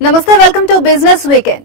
Namaste, welcome to Business Weekend.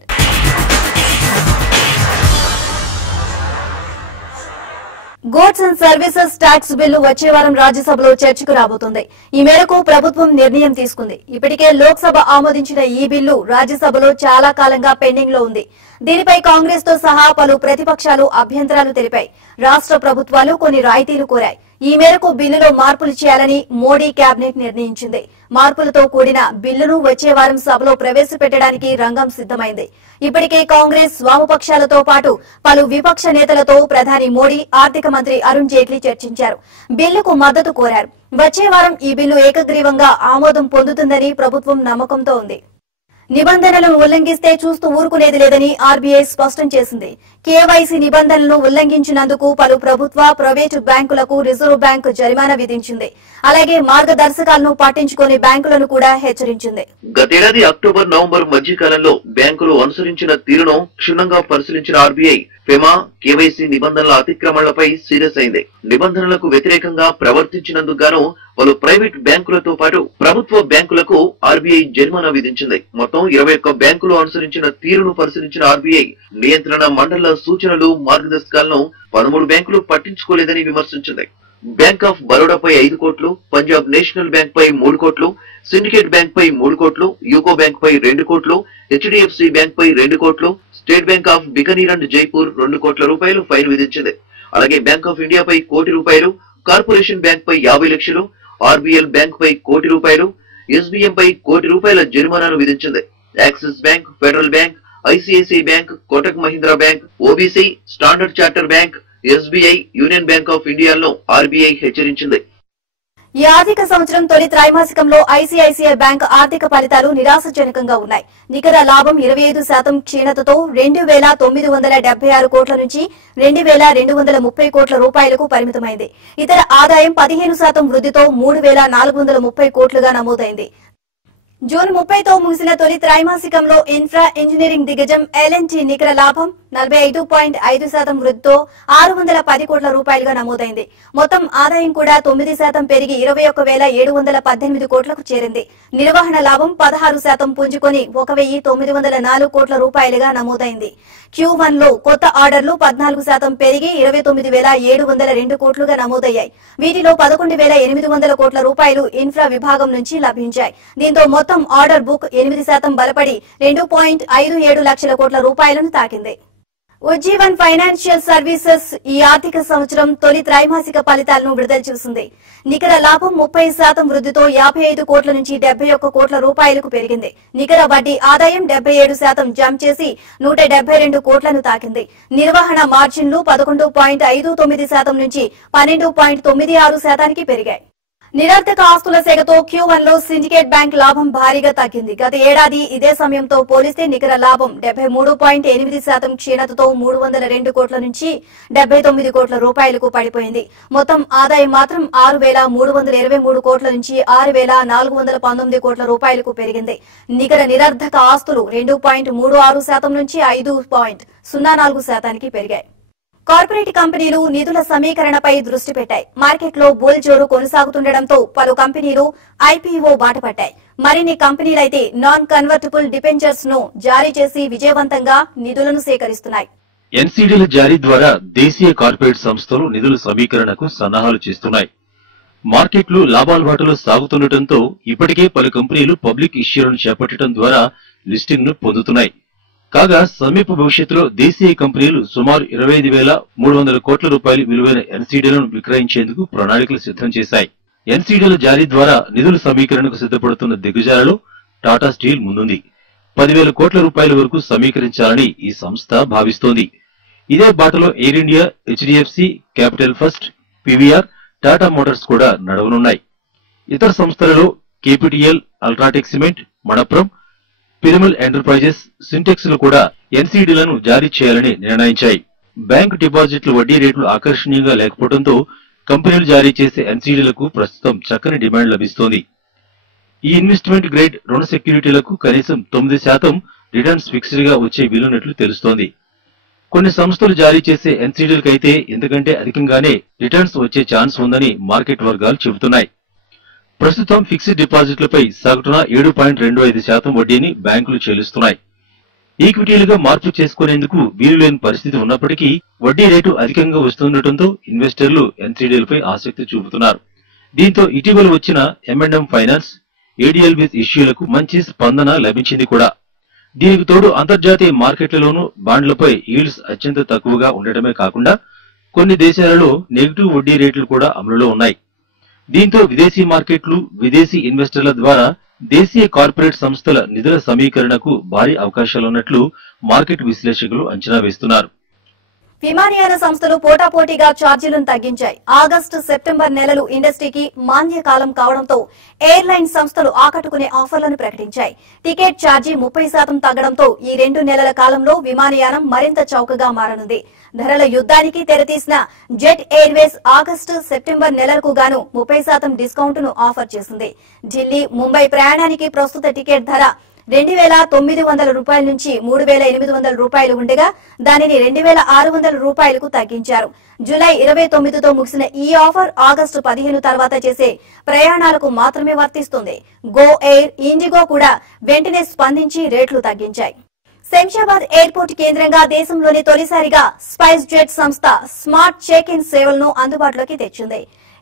Goods and services tax bill వచ్చే వారం రాజ్యసభలో చర్చకు రాబోతోంది. ఈ మేరకు ప్రభుత్వం నిర్ణయం తీసుకుంది. ఇప్పటికే లోక్సభ ఆమోదించిన ఈ బిల్లు రాజ్యసభలో చాలా కాలంగా పెండింగ్ లో ఉంది. దీనిపై కాంగ్రెస్ తో సహా పలు ప్రతిపక్షాలు అభ్యంతరాలు తెలిపాయి. రాష్ట్ర ప్రభుత్వాలు కొన్ని రాయితీలు కోరాయి. ఈ మేరకు బిల్లులో మార్పులు చేయాలని మోడీ కేబినెట్ నిర్ణయించింది. మార్పులతో కూడిన బిల్లును వచ్చే వారం సభలో ప్రవేశపెట్టడానికి రంగం సిద్దమైంది. ఇప్పటికే కాంగ్రెస్ వామపక్షాలతో పాటు పలు విపక్ష నేతలతో ప్రధాని మోడీ, ఆర్థిక మంత్రి అరుణ్ జైట్లీ చర్చించారు. బిల్లుకు మద్దతు కోరారు. వచ్చే వారం ఈ బిల్లు ఏకగ్రీవంగా ఆమోదం పొందుతుందని ప్రభుత్వం నమ్మకంతో ఉంది. నిబంధనలను ఉల్లంఘిస్తే చూస్తూ ఊరుకునేది లేదని ఆర్బీఐ స్పష్టం చేసింది. కేవైసీ నిబంధనలను ఉల్లంఘించినందుకు పలు ప్రభుత్వ, ప్రైవేటు బ్యాంకులకు రిజర్వ్ బ్యాంకు జరిమానా విధించింది. అలాగే మార్గదర్శకాలను పాటించుకునే బ్యాంకులను కూడా హెచ్చరించింది. గతేడాది అక్టోబర్, నవంబర్ మధ్యకాలంలో బ్యాంకులు అనుసరించిన తీరును క్షుణ్ణంగా పరిశీలించిన ఆర్బీఐ ఫెమా, కేవైసీ నిబంధనల అతిక్రమణలపై సీరియస్ అయింది. నిబంధనలకు వ్యతిరేకంగా ప్రవర్తించినందుకు గాను పలు ప్రైవేట్ బ్యాంకులతో పాటు ప్రభుత్వ బ్యాంకులకు ఆర్బీఐ జరిమానా విధించింది. మొత్తం 21 బ్యాంకులు అనుసరించిన తీరును పరిశీలించిన ఆర్బీఐ నియంత్రణ మండళ్ల సూచనలు, మార్గదర్శకాలను 13 బ్యాంకులు పట్టించుకోలేదని విమర్శించింది. బ్యాంక్ ఆఫ్ బరోడాపై 5 కోట్లు, పంజాబ్ నేషనల్ బ్యాంక్ పై 3 కోట్లు, సిండికేట్ బ్యాంక్ పై 3 కోట్లు, యూకో బ్యాంక్ పై 2 కోట్లు, హెచ్డిఎఫ్సి బ్యాంక్ పై 2 కోట్లు, state bank of Bikaner and Jaipur 2 కోట్ల రూపాయలు ఫైన్ విధించింది. అలాగే బ్యాంక్ ఆఫ్ ఇండియా పై ₹1 కోటి, కార్పొరేషన్ బ్యాంక్ పై 50 లక్షలు, ఆర్బీఎల్ బ్యాంక్ పై ₹1 కోటి, ఎస్బీఎం పై ₹1 కోటి జరిమానాను విధించింది. Axis Bank, Federal Bank, ICICI Bank, Kotak Mahindra Bank, OBC, Standard Charter Bank, SBI, Union Bank of ఇండియాలను ఆర్బీఐ హెచ్చరించింది. ఈ ఆర్థిక సంవత్సరం తొలి త్రైమాసికంలో ఐసిఐసిఐ బ్యాంక్ ఆర్థిక ఫలితాలు నిరాశజనకంగా ఉన్నాయి. నికర లాభం 25% క్షీణతతో 2,976 కోట్ల నుంచి 2,230 కోట్ల రూపాయలకు పరిమితమైంది. ఇతర ఆదాయం 15% వృద్ధితో 3,430 కోట్లుగా నమోదైంది. జూన్ 30తో ముగిసిన తొలి త్రైమాసికంలో ఇన్ఫ్రా ఇంజనీరింగ్ దిగ్గజం ఎల్ఎన్టీ నికర లాభం 45.5% వృద్ధితో 610 కోట్ల రూపాయలుగా నమోదైంది. మొత్తం ఆదాయం కూడా 9% పెరిగి 21,718 కోట్లకు చేరింది. నిర్వహణ లాభం 16% పుంజుకొని 1,904 కోట్ల రూపాయలుగా నమోదైంది. Q1 లో కొత్త ఆర్డర్లు 14% పెరిగి 29,702 కోట్లుగా నమోదయ్యాయి. వీటిలో 11,800 కోట్ల రూపాయలు ఇన్ఫ్రా విభాగం నుంచి లభించాయి. దీంతో మొత్తం ఆర్డర్ బుక్ 8% బలపడి 2.57 లక్షల కోట్ల రూపాయలను తాకింది. ఉజ్జీవన్ ఫైనాన్షియల్ సర్వీసెస్ ఈ ఆర్థిక సంవత్సరం తొలి త్రైమాసిక ఫలితాలను విడుదల చేసింది. నికర లాభం 30% వృద్ధితో 55 కోట్ల నుంచి 71 కోట్ల రూపాయలకు పెరిగింది. నికర వడ్డీ ఆదాయం 77% జంప్ చేసి 172 కోట్లను తాకింది. నిర్వహణ మార్జిన్లు 11.59% నుంచి 12.96% పెరిగాయి. నిరర్థక ఆస్తుల సేగతో Q1 లో సిండికేట్ బ్యాంక్ లాభం భారీగా తగ్గింది. గత ఏడాది ఇదే సమయంతో పోలిస్తే నికర లాభం 73.8% క్షీణతతో 302 కోట్ల నుంచి 79 కోట్ల రూపాయలకు పడిపోయింది. మొత్తం ఆదాయం మాత్రం 6,323 కోట్ల నుంచి 6,419 కోట్ల రూపాయలకు పెరిగింది. నికర నిరర్థక ఆస్తులు 2.36% నుంచి 5.04% పెరిగాయి. కార్పొరేట్ కంపెనీలు నిధుల సమీకరణపై దృష్టి పెట్టాయి. మార్కెట్లో బుల్ జోరు కొనసాగుతుండటంతో పలు కంపెనీలు ఐపీఓ బాటపట్టాయి. మరిన్ని కంపెనీలైతే నాన్ కన్వర్టబుల్ డిబెంచర్స్ ను జారీ చేసి విజయవంతంగా నిధులను సేకరిస్తున్నాయి. ఎన్సీడీల జారీ ద్వారా దేశీయ కార్పొరేట్ సంస్థలు నిధుల సమీకరణకు సన్నాహాలు చేస్తున్నాయి. మార్కెట్లు లాభాలబాటలో సాగుతుండటంతో ఇప్పటికే పలు కంపెనీలు పబ్లిక్ ఇష్యూలను చేపట్టడం ద్వారా లిస్టింగ్ ను పొందుతున్నాయి. కాగా సమీప భవిష్యత్తులో దేశీయ కంపెనీలు సుమారు 25,300 కోట్ల రూపాయలు విలువైన ఎన్సీడీలను విక్రయించేందుకు ప్రణాళికలు సిద్ధం చేశాయి. ఎన్సీడీల జారీ ద్వారా నిధుల సమీకరణకు సిద్ధపడుతున్న దిగ్గజాలలో టాటా స్టీల్ ముందుంది. 10,000 కోట్ల రూపాయల వరకు సమీకరించాలని ఈ సంస్థ భావిస్తోంది. ఇదే బాటలో Air India, HDFC, Capital First, PVR, Tata Motors కూడా నడవనున్నాయి. ఇతర సంస్థలలో KPTL, UltraTech Cement, Manappuram, Piramal Enterprises, Sintex లు కూడా ఎన్సీడీలను జారీ చేయాలని నిర్ణయించాయి. బ్యాంకు డిపాజిట్ల వడ్డీ రేట్లు ఆకర్షణీయంగా లేకపోవడంతో కంపెనీలు జారీ చేసే ఎన్సీడీలకు ప్రస్తుతం చక్కని డిమాండ్ లభిస్తోంది. ఈ ఇన్వెస్ట్మెంట్ గ్రేడ్ రుణ సెక్యూరిటీలకు కనీసం 9% రిటర్న్స్ ఫిక్స్డ్ గా వచ్చే వీలున్నట్లు తెలుస్తోంది. కొన్ని సంస్థలు జారీ చేసే ఎన్సీడీలకైతే ఇంతకంటే అధికంగానే రిటర్న్స్ వచ్చే ఛాన్స్ ఉందని మార్కెట్ వర్గాలు చెబుతున్నాయి. ప్రస్తుతం ఫిక్స్డ్ డిపాజిట్లపై సగటున 7.25% వడ్డీని బ్యాంకులు చెల్లిస్తున్నాయి. ఈక్విటీలుగా మార్పు చేసుకునేందుకు వీలులేని పరిస్థితి ఉన్నప్పటికీ వడ్డీ రేటు అధికంగా వస్తుండటంతో ఇన్వెస్టర్లు ఎన్సీడీలపై ఆసక్తి చూపుతున్నారు. దీంతో ఇటీవల వచ్చిన M&M ఫైనాన్స్, ADLB's ఇష్యూలకు మంచి స్పందన లభించింది కూడా. దీనికి తోడు అంతర్జాతీయ మార్కెట్లలోనూ బాండ్లపై ఈల్డ్స్ అత్యంత తక్కువగా ఉండటమే కాకుండా కొన్ని దేశాలలో నెగిటివ్ వడ్డీ రేట్లు కూడా అమలులో ఉన్నాయి. దీంతో విదేశీ మార్కెట్లు, విదేశీ ఇన్వెస్టర్ల ద్వారా దేశీయ కార్పొరేట్ సంస్థల నిధుల సమీకరణకు భారీ అవకాశాలున్నట్లు మార్కెట్ విశ్లేషకులు అంచనా వేస్తున్నారు. విమానయాన సంస్థలు పోటాపోటీగా ఛార్జీలను తగ్గించాయి. ఆగస్టు, సెప్టెంబర్ నెలలు ఇండస్ట్రీకి మాంద్యకాలం కావడంతో ఎయిర్లైన్ సంస్థలు ఆకట్టుకునే ఆఫర్లను ప్రకటించాయి. టికెట్ ఛార్జీ 30% తగ్గడంతో ఈ 2 నెలల కాలంలో విమానయానం మరింత చౌకగా మారనుంది. ధరల యుద్ధానికి తెరతీసిన జెట్ ఎయిర్వేస్ ఆగస్టు, సెప్టెంబర్ నెలలకు గాను 30% డిస్కౌంట్ను ఆఫర్ చేసింది. ఢిల్లీ, ముంబై ప్రయాణానికి ప్రస్తుత టికెట్ ధర 2,900 రూపాయల నుంచి 3,800 రూపాయలు ఉండగా దానిని 2,600 రూపాయలకు తగ్గించారు. జూలై 29తో ముగిసిన ఈ ఆఫర్ ఆగస్టు 15 తర్వాత చేసే ప్రయాణాలకు మాత్రమే వర్తిస్తుంది. గో ఎయిర్, ఇండిగో కూడా వెంటనే స్పందించి రేట్లు తగ్గించాయి. శంషాబాద్ ఎయిర్పోర్ట్ కేంద్రంగా దేశంలోని తొలిసారిగా స్పైస్ జెట్ సంస్థ స్మార్ట్ చెక్ ఇన్ సేవలను అందుబాటులోకి తెచ్చింది.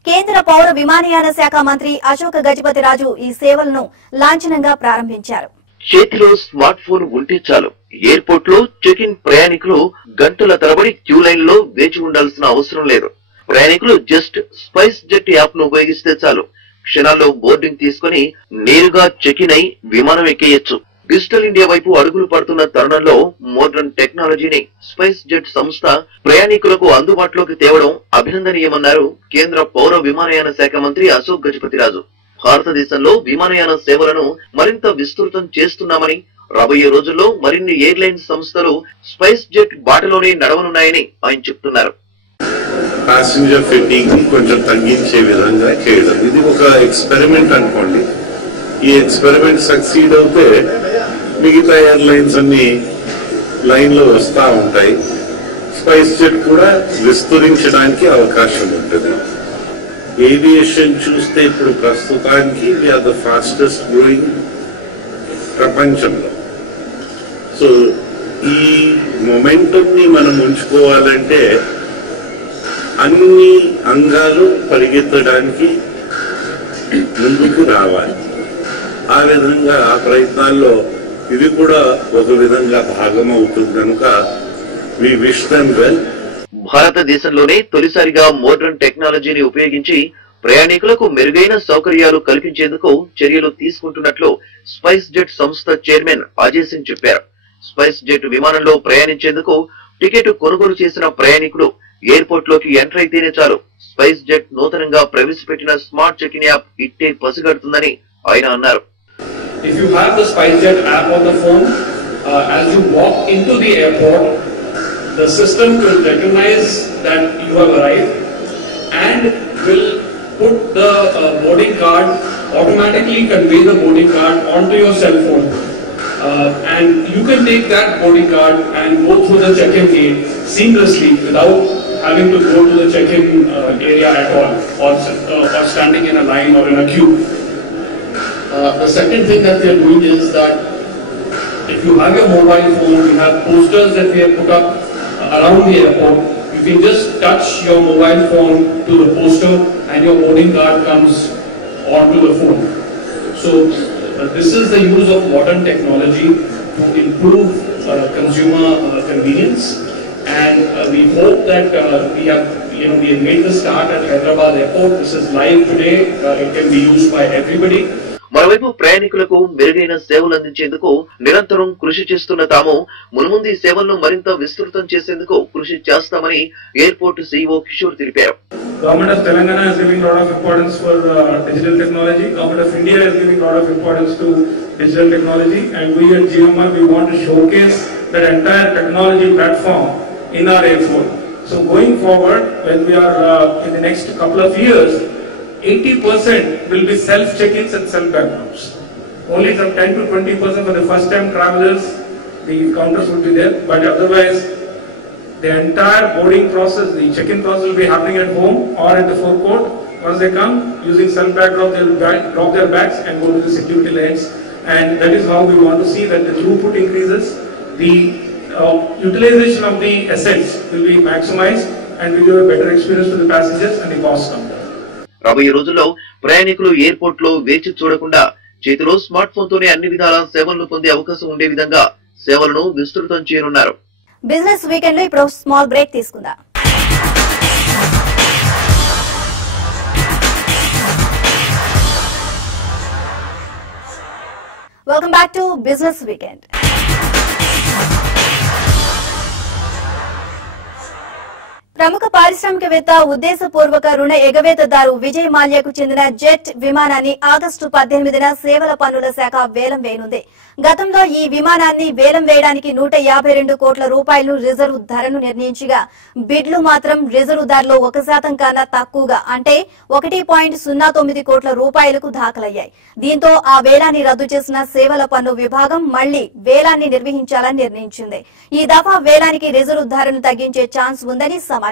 కేంద్ర పౌర విమానయాన శాఖ మంత్రి అశోక్ గజపతి రాజు ఈ సేవలను లాంఛనంగా ప్రారంభించారు. చేతిలో స్మార్ట్ ఫోన్ ఉంటే చాలు, ఎయిర్పోర్ట్ లో చెక్ ఇన్ ప్రయాణికులు గంటల తరబడి క్యూ లైన్ లో వేచి ఉండాల్సిన అవసరం లేదు. ప్రయాణికులు జస్ట్ స్పైస్ జెట్ యాప్ ను ఉపయోగిస్తే చాలు, క్షణాల్లో బోర్డింగ్ తీసుకుని నేరుగా చెక్ ఇన్ అయి విమానం ఎక్కేయచ్చు. డిజిటల్ ఇండియా వైపు అడుగులు పడుతున్న తరుణంలో మోడర్న్ టెక్నాలజీని స్పైస్ జెట్ సంస్థ ప్రయాణికులకు అందుబాటులోకి తేవడం అభినందనీయమన్నారు కేంద్ర పౌర విమానయాన శాఖ మంత్రి అశోక్ గజపతి రాజు. భారతదేశంలో విమానయాన సేవలను మరింత విస్తృతం చేస్తున్నామని, రాబోయే రోజుల్లో మరిన్ని ఎయిర్లైన్ సంస్థలు స్పైస్ జెట్ బాటలోనే నడవనున్నాయని ఆయన చెప్తున్నారు. ప్యాసింజర్ ఫెటీగ్ ని కొంచెం తగ్గించే విధంగా చేయడం, ఇది ఒక ఎక్స్పెరిమెంట్ అనుకోండి. ఈ ఎక్స్పెరిమెంట్ సక్సీడ్ అవుతే మిగతా ఎయిర్లైన్స్ అన్ని లైన్ లో వస్తా ఉంటాయి. స్పైస్ జెట్ కూడా విస్తరించడానికి అవకాశం ఉంటుంది. ఏవియేషన్ చూస్తే ఇప్పుడు ప్రస్తుతానికి వీఆర్ ద ఫాస్టెస్ట్ గ్రోయింగ్ ప్రపంచంలో. సో ఈ మొమెంటం ని మనం ఉంచుకోవాలంటే అన్ని అంగాలు పరిగెత్తడానికి ముందుకు రావాలి. ఆ విధంగా ఆ ప్రయత్నాల్లో ఇది కూడా ఒక విధంగా భాగం అవుతుంది కనుక వి విష్ దెమ్ వెల్. భారతదేశంలోనే తొలిసారిగా మోడర్న్ టెక్నాలజీని ఉపయోగించి ప్రయాణికులకు మెరుగైన సౌకర్యాలు కల్పించేందుకు చర్యలు తీసుకుంటున్నట్లు స్పైస్ జెట్ సంస్థ చైర్మన్ అజయ్ సింగ్ చెప్పారు. స్పైస్ జెట్ విమానంలో ప్రయాణించేందుకు టికెట్ కొనుగోలు చేసిన ప్రయాణికుడు ఎయిర్పోర్ట్ లోకి ఎంటర్ అయితేనే చాలు, స్పైస్ జెట్ నూతనంగా ప్రవేశపెట్టిన స్మార్ట్ చెక్ ఇన్ యాప్ ఇట్టే పసిగడుతుందని ఆయన అన్నారు. If you have the SpiceJet app on the phone, as you walk into the airport, the system will recognize that you have arrived and will put the boarding card, automatically convey the boarding card onto your cell phone. And you can take that boarding card and go through the check-in gate seamlessly without having to go to the check-in area at all, or standing in a line or in a queue. The second thing that we are doing is that if you have your mobile phone, we have posters that we have put up around the airport. You can just touch your mobile phone to the poster and your boarding card comes onto the phone. So this is the use of modern technology to improve consumer convenience, and we hope that we have made the start at Hyderabad Airport. This is live today. It can be used by everybody. మరోవైపు ప్రయాణికులకు మెరుగైన సేవలు అందించేందుకు నిరంతరం కృషి చేస్తున్న తాము మున్ముందు ఈ సేవలను మరింత విస్తృతం చేసేందుకు కృషి చేస్తామని ఎయిర్పోర్ట్ సీఈఓ కిషోర్ తెలిపారు. Government of Telangana is giving a lot of importance for digital technology. Government of India is giving a lot of importance to digital technology, and we at GMR we want to showcase that entire technology platform in our airport. So going forward, when we are in the next couple of years, 80% will be self check-ins and self backgrounds. Only some 10 to 20% for the first time travelers, the counters will be there, but otherwise the entire boarding process, the check-in process will be happening at home or at the forecourt, Once they come, using self-pack, drop their bags and go to the security lanes. And that is how we want to see that the throughput increases, the utilization of the assets will be maximized, and we give a better experience to the passengers and the cost come down. రాబోయే రోజుల్లో ప్రయాణికులు airport లో వేచి చూడకుండా చేతిలో smart phone తోనే అన్ని విధాల సేవలను పొందే అవకాశం ఉండే విధంగా సేవలను విస్తృతం చేయనున్నారు. బిజినెస్ వీకెండ్ లో ఇప్పుడు స్మాల్ బ్రేక్ తీసుకుందాం. Welcome back to business weekend. ప్రముఖ పారిశ్రామికవేత్త ఉద్దేశపూర్వక రుణ ఎగవేతదారు విజయ్ మాల్యాకు చెందిన జెట్ విమానాన్ని ఆగస్టు 18న సేవల పన్నుల శాఖ వేలం వేయనుంది. గతంలో ఈ విమానాన్ని వేలం వేయడానికి 152 కోట్ల రూపాయలు రిజర్వ్ ధరను నిర్ణయించగా బిడ్లు మాత్రం రిజర్వ్ ధరలో 1% కన్నా తక్కువగా అంటే 1.09 కోట్ల రూపాయలకు దాఖలయ్యాయి. దీంతో ఆ వేలాన్ని రద్దు చేసిన సేవల పన్ను విభాగం మళ్లీ వేలాన్ని నిర్వహించాలని నిర్ణయించింది. ఈ దఫా వేలానికి రిజర్వ్ ధరను తగ్గించే ఛాన్స్ ఉందని సమాచారం.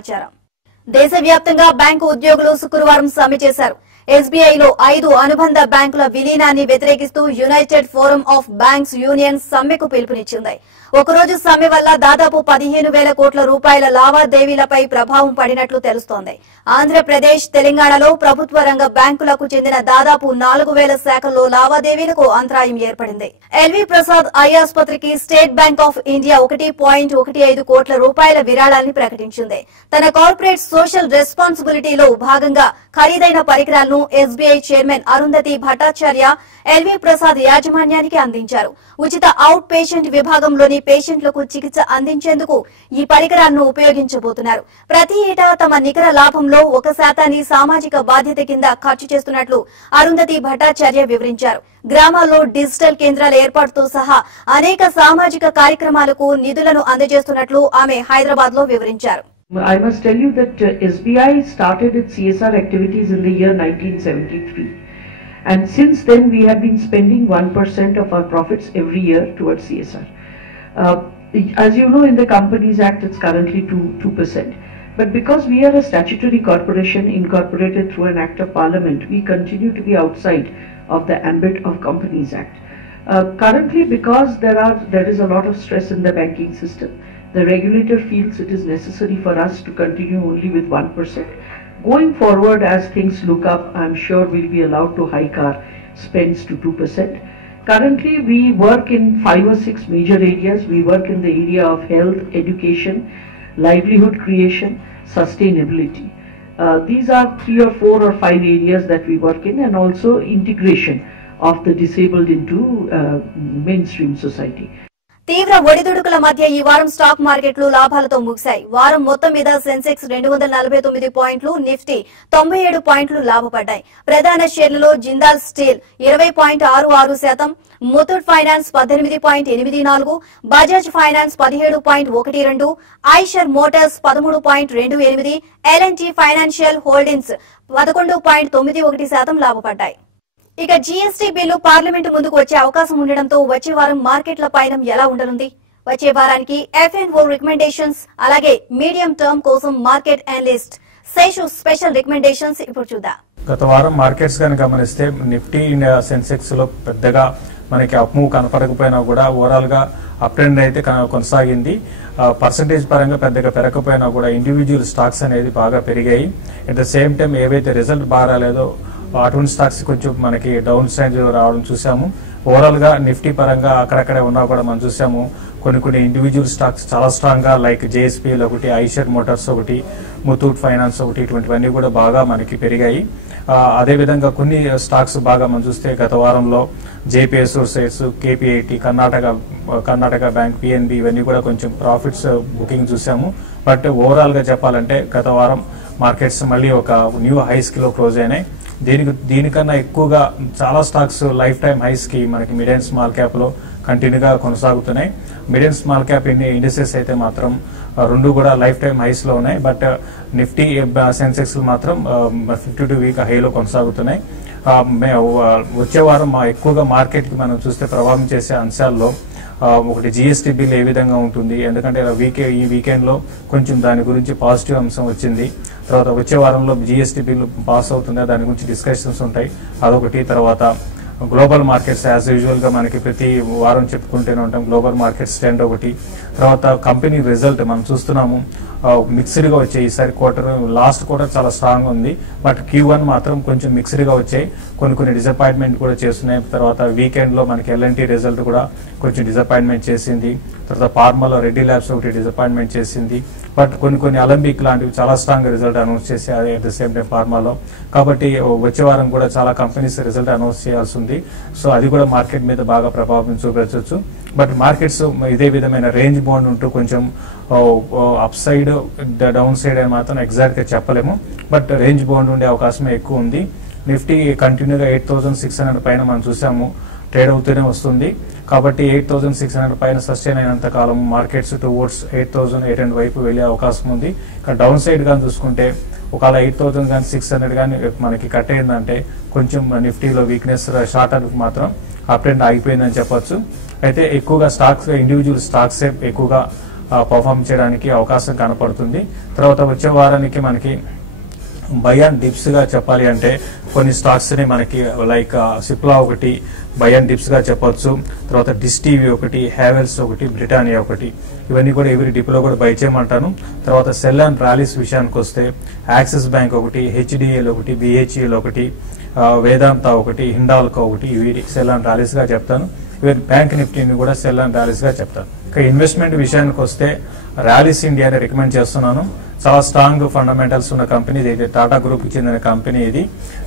దేశవ్యాప్తంగా బ్యాంకు ఉద్యోగులు శుక్రవారం సమ్మె చేశారు. ఎస్బీఐలో 5 అనుబంధ బ్యాంకుల విలీనాన్ని వ్యతిరేకిస్తూ United forum of banks union సమ్మెకు పిలుపునిచ్చింది. ఒకరోజు సమ్మె వల్ల దాదాపు 15,000 కోట్ల రూపాయల లావాదేవీలపై ప్రభావం పడినట్లు తెలుస్తోంది. ఆంధ్రప్రదేశ్, తెలంగాణలో ప్రభుత్వ రంగ బ్యాంకులకు చెందిన దాదాపు 4,000 శాఖల్లో లావాదేవీలకు అంతరాయం ఏర్పడింది. ఎల్వి ప్రసాద్ ఐ ఆసుపత్రికి స్టేట్ బ్యాంక్ ఆఫ్ ఇండియా 1.15 కోట్ల రూపాయల విరాళాన్ని ప్రకటించింది. తన కార్పొరేట్ సోషల్ రెస్పాన్సిబిలిటీలో భాగంగా ఖరీదైన పరికరాలను SBI chairman Arundhati Bhattacharya LV Prasad యాజమాన్యానికి అందించారు. ఉచిత అవుట్ పేషెంట్ విభాగంలోని పేషెంట్లకు చికిత్స అందించేందుకు ఈ పరికరాలను ఉపయోగించబోతున్నారు. ప్రతి ఏటా తమ నికర లాభంలో 1% సామాజిక బాధ్యత కింద ఖర్చు చేస్తున్నట్లు అరుంధతి భట్టాచార్య వివరించారు. గ్రామాల్లో డిజిటల్ కేంద్రాల ఏర్పాటుతో సహా అనేక సామాజిక కార్యక్రమాలకు నిధులను అందజేస్తున్నట్లు ఆమె హైదరాబాద్ లో వివరించారు. I must tell you that SBI started its CSR activities in the year 1973, and since then we have been spending 1% of our profits every year towards CSR. As you know, in the Companies Act it's currently 2%, but because we are a statutory corporation incorporated through an act of parliament, we continue to be outside of the ambit of Companies Act. Currently, because there is a lot of stress in the banking system, the regulator feels it is necessary for us to continue only with 1%. Going forward, as things look up, I am sure we'll be allowed to hike our spends to 2%. Currently, we work in 5 or 6 major areas. We work in the area of health, education, livelihood creation, sustainability. These are 3 or 4 or 5 areas that we work in, and also integration of the disabled into mainstream society. తీవ్ర ఒడిదుడుకుల మధ్య ఈ వారం stock మార్కెట్లు లాభాలతో ముగిశాయి. వారం మొత్తం మీద సెన్సెక్స్ 249 పాయింట్లు, నిఫ్టీ 97 పాయింట్లు లాభపడ్డాయి. ప్రధాన షేర్లలో Jindal steel 20.66%, Muthoot finance 18.84%, Bajaj finance 17.12%, Eicher motors 13.28%, LNT financial holdings 11.91% లాభపడ్డాయి. ఇక జీఎస్టీ బిల్లు పార్లమెంటు ముందుకు వచ్చే అవకాశం ఉండడంతో వచ్చే వారం మార్కెట్ల పయనం ఎలా ఉండనుంది? వచ్చే వారానికి ఎఫ్ఎన్ఓ రికమెండేషన్స్ అలాగే మీడియం టర్మ్ కోసం market analyst Seshu special recommendations ఇప్పుడు చూద్దాం. గత వారం మార్కెట్స్ కనుక గమనిస్తే నిఫ్టీ సెన్సెక్స్ లో పెద్దగా మనకి అప్ మూవ్ కనపడకపోయినా కూడా ఓవరాల్ గా అప్ ట్రెండ్ అయితే కొనసాగింది. పర్సంటేజ్ పరంగా పెద్దగా పెరగకపోయినా కూడా ఇండివిజువల్ స్టాక్స్ అనేది బాగా పెరిగాయి. అట్ ద సేమ్ టైం ఏవైతే రిజల్ట్ బాగా రాలేదో అటువంటి స్టాక్స్ కొంచెం మనకి డౌన్ సైడ్ రావడం చూసాము. ఓవరాల్ గా నిఫ్టీ పరంగా అక్కడక్కడే ఉన్నా కూడా మనం చూసాము. కొన్ని ఇండివిజువల్ స్టాక్స్ చాలా స్ట్రాంగ్ గా లైక్ జేఎస్పీఎల్ ఒకటి, ఐషర్ మోటార్స్ ఒకటి, ముతూట్ ఫైనాన్స్ ఒకటి, ఇటువంటివన్నీ కూడా బాగా మనకి పెరిగాయి. అదేవిధంగా కొన్ని స్టాక్స్ బాగా మనం చూస్తే గత వారంలో JP associates, KPIT, Karnataka bank, PNB ఇవన్నీ కూడా కొంచెం ప్రాఫిట్స్ బుకింగ్ చూసాము. బట్ ఓవరాల్ గా చెప్పాలంటే గత వారం మార్కెట్స్ మళ్ళీ ఒక న్యూ హైస్ కిలో క్లోజ్ అయినాయి. దీనికన్నా ఎక్కువగా చాలా స్టాక్స్ లైఫ్ టైమ్ హైస్ కి మనకి మిడ్ అండ్ స్మాల్ క్యాప్ లో కంటిన్యూగా కొనసాగుతున్నాయి. Mid and small cap indices అయితే మాత్రం రెండు కూడా లైఫ్ టైమ్ హైస్ లో ఉన్నాయి. బట్ నిఫ్టీ సెన్సెక్స్ మాత్రం 52 వీక్ హైలో కొనసాగుతున్నాయి. వచ్చే వారం ఎక్కువగా మార్కెట్ కి మనం చూస్తే ప్రభావం చేసే అంశాల్లో ఒకటి జీఎస్టీ బిల్ ఏ విధంగా ఉంటుంది, ఎందుకంటే ఈ వీకెండ్ లో కొంచెం దాని గురించి పాజిటివ్ అంశం వచ్చింది. తర్వాత వచ్చే వారంలో జిఎస్టీ బిల్లు పాస్ అవుతుందా దాని గురించి డిస్కషన్స్ ఉంటాయి, అదొకటి. తర్వాత గ్లోబల్ మార్కెట్స్ యాజ్ యూజువల్ గా మనకి ప్రతి వారం చెప్పుకుంటూనే ఉంటాం, గ్లోబల్ మార్కెట్స్ ట్రెండ్ ఒకటి. తర్వాత కంపెనీ రిజల్ట్ మనం చూస్తున్నాము మిక్స్డ్ గా వచ్చాయి. ఈసారి లాస్ట్ క్వార్టర్ చాలా స్ట్రాంగ్ ఉంది, బట్ Q1 మాత్రం కొంచెం మిక్స్డ్ గా వచ్చాయి, కొన్ని డిసప్పాయింట్మెంట్ కూడా చేస్తున్నాయి. తర్వాత వీకెండ్ లో మనకి L&T రిజల్ట్ కూడా కొంచెం డిసప్పాయింట్మెంట్ చేసింది. తర్వాత ఫార్మాలో రెడ్డి ల్యాబ్స్ ఒకటి డిసప్పాయింట్మెంట్ చేసింది, బట్ కొన్ని అలంబిక్ లాంటివి చాలా స్ట్రాంగ్ రిజల్ట్ అనౌన్స్ చేసి అట్ ద సేమ్ టైం ఫార్మాలో. కాబట్టి వచ్చే వారం కూడా చాలా కంపెనీస్ రిజల్ట్ అనౌన్స్ చేయాల్సి ఉంది. సో అది కూడా మార్కెట్ మీద బాగా ప్రభావం చూపించవచ్చు. బట్ మార్కెట్స్ ఇదే విధమైన రేంజ్ బౌండ్ ఉంటూ కొంచెం అప్ సైడ్ డౌన్ సైడ్ అని మాత్రం ఎగ్జాక్ట్ గా చెప్పలేము, బట్ రేంజ్ బౌండ్ ఉండే అవకాశం ఎక్కువ ఉంది. నిఫ్టీ కంటిన్యూగా 8,600 పైన మనం చూసాము ట్రేడ్ అవుతూనే వస్తుంది. కాబట్టి 8,600 పైన సస్టైన్ అయినంత కాలం మార్కెట్స్ టువర్డ్స్ 8,800 వైపు వెళ్లే అవకాశం ఉంది. ఇక్కడ డౌన్ సైడ్ గాని చూసుకుంటే ఒకవేళ 8,600 కానీ మనకి కట్ అయిందంటే కొంచెం నిఫ్టీలో వీక్నెస్ షార్ట్ టర్మ్ మాత్రం అప్ ట్రెండ్ ఆగిపోయిందని చెప్పొచ్చు. అయితే ఎక్కువగా స్టాక్స్ ఇండివిజువల్ స్టాక్స్ ఎక్కువగా పర్ఫార్మ్ చేయడానికి అవకాశం కనపడుతుంది. తర్వాత వచ్చే వారానికి మనకి బై అండ్ డిప్స్ గా చెప్పాలి అంటే కొన్ని స్టాక్స్ ని మనకి లైక్ సిప్లా ఒకటి బై అండ్ డిప్స్ గా చెప్పొచ్చు. తర్వాత డిష్ టీవీ ఒకటి, హ్యావెల్స్ ఒకటి, బ్రిటానియా ఒకటి, ఇవన్నీ కూడా ఎవరి డిప్ లో కూడా బై చేయమంటాను. తర్వాత సెల్ అండ్ ర్యాలీస్ విషయానికి వస్తే యాక్సిస్ బ్యాంక్ ఒకటి, హెచ్డిఎల్ ఒకటి, బిహెచ్ఈఎల్ ఒకటి, వేదాంత ఒకటి, హిండాల్కో ఒకటి, ఇవి సెల్ అండ్ ర్యాలీస్ గా చెప్తాను. ఈవెన్ బ్యాంక్ నిఫ్టీని కూడా సెల్ అండ్ ర్యాలీస్ గా చెప్తాను. ఇక ఇన్వెస్ట్మెంట్ విషయానికి వస్తే ర్యాలీస్ ఇండియాని రికమెండ్ చేస్తున్నాను. చాలా స్ట్రాంగ్ ఫండమెంటల్స్ ఉన్న కంపెనీ ఇది, టాటా గ్రూప్ కి చెందిన కంపెనీ ఇది.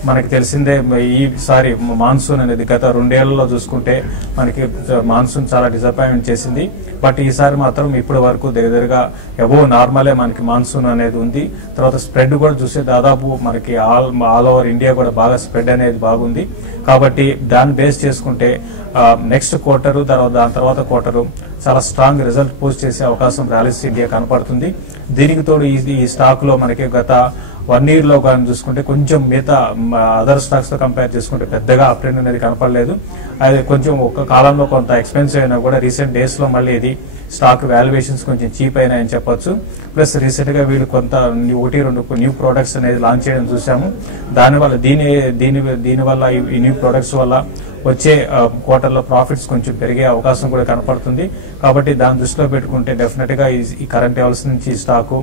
మనకి తెలిసిందే ఈసారి మాన్సూన్ అనేది గత 2 ఏళ్లలో చూసుకుంటే మనకి మాన్సూన్ చాలా డిసప్పాయింట్మెంట్ చేసింది. బట్ ఈసారి మాత్రం ఇప్పటి వరకు దగ్గరగా అబోవ్ నార్మలే మనకి మాన్సూన్ అనేది ఉంది. తర్వాత స్ప్రెడ్ కూడా చూస్తే దాదాపు మనకి ఆల్ ఓవర్ ఇండియా కూడా బాగా స్ప్రెడ్ అనేది బాగుంది. కాబట్టి దాన్ని బేస్ చేసుకుంటే నెక్స్ట్ క్వార్టర్ దాని తర్వాత క్వార్టర్ చాలా స్ట్రాంగ్ రిజల్ట్ పోస్ట్ చేసే అవకాశం ర్యాలీస్ ఇండియా కనపడుతుంది. దీనికి తోడు ఈ స్టాక్ లో మనకి గత 1 year లో కానీ చూసుకుంటే కొంచెం మిగతా అదర్ స్టాక్స్ తో కంపేర్ చేసుకుంటే పెద్దగా అప్ ట్రెండ్ అనేది కనపడలేదు. అది కొంచెం ఒక కాలంలో కొంత ఎక్స్పెన్సివ్ అయినా కూడా రీసెంట్ డేస్ లో మళ్ళీ ఇది స్టాక్ వాల్యుయేషన్స్ కొంచెం చీప్ అయినాయని చెప్పొచ్చు. ప్లస్ రీసెంట్ గా వీళ్ళు కొంత 1-2 న్యూ ప్రొడక్ట్స్ అనేది లాంచ్ చేయడం చూసాము. దానివల్ల దీనివల్ల ఈ న్యూ ప్రొడక్ట్స్ వల్ల వచ్చే క్వార్టర్ లో ప్రాఫిట్స్ కొంచెం పెరిగే అవకాశం కూడా కనపడుతుంది. కాబట్టి దాన్ని దృష్టిలో పెట్టుకుంటే డెఫినెట్ గా ఈ కరెంట్ లెవెల్స్ నుంచి స్టాక్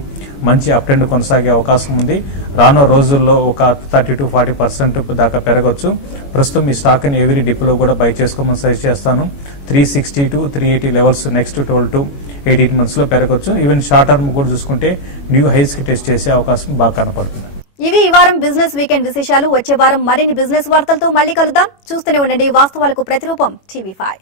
మంచి అప్ ట్రెండ్ కొనసాగే అవకాశం ఉంది. రానున్న రోజుల్లో ఒక 30-40% దాకా పెరగొచ్చు. ప్రస్తుతం ఈ స్టాక్ ని ఎవరీ డిప్ లో కూడా బై చేసుకోమని సజెస్ట్ చేస్తాను. 360 to 380 levels next 12 to 18 months లో పెరగొచ్చు. ఈవెన్ షార్ట్ టర్మ్ కూడా చూసుకుంటే న్యూ హైస్ కి టెస్ట్ చేసే అవకాశం బాగా కనపడుతుంది. ఇవి ఈ వారం బిజినెస్ వీకెండ్ విశేషాలు. వచ్చే వారం మరిన్ని బిజినెస్ వార్తలతో మళ్ళీ కలుద్దాం. చూస్తూనే ఉండండి వాస్తవాలకు ప్రతిరూపం TV5.